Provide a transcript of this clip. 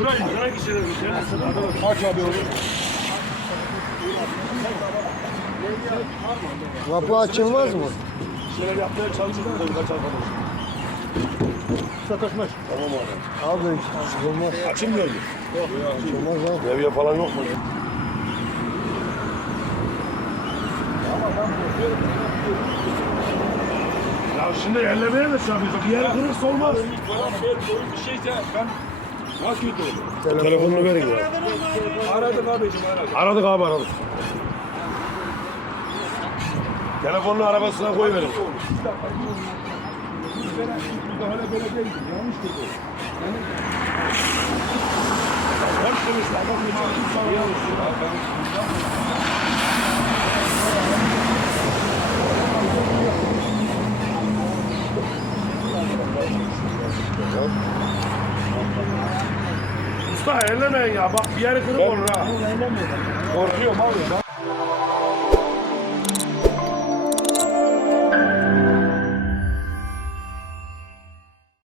Burayı merak işine Aç abi onu. Kapı açılmaz mı? şeyler yapmaya çalışıyoruz da birkaç arkadaş. Sataşmış. Tamam abi. Abi çıkılmaz. Açılmıyor mu? Çıkılmaz abi. Devye falan yok mu? Ya şimdi ellemeye mi çalışıyorsun? Bir yere kırırsa olmaz. Bir şeyse ben nasıl götürürüm? Telefonunu verin ya. Aradık abicim aradık. Aradık abi aradık. Telefonunu arabasına koyuverin. Müdahale böyle değil. Yanlış dedi. Hoş demiş. Adam Usta ellemeyin ya. Bak bir yeri kırık olur ha. Korkuyorum abi.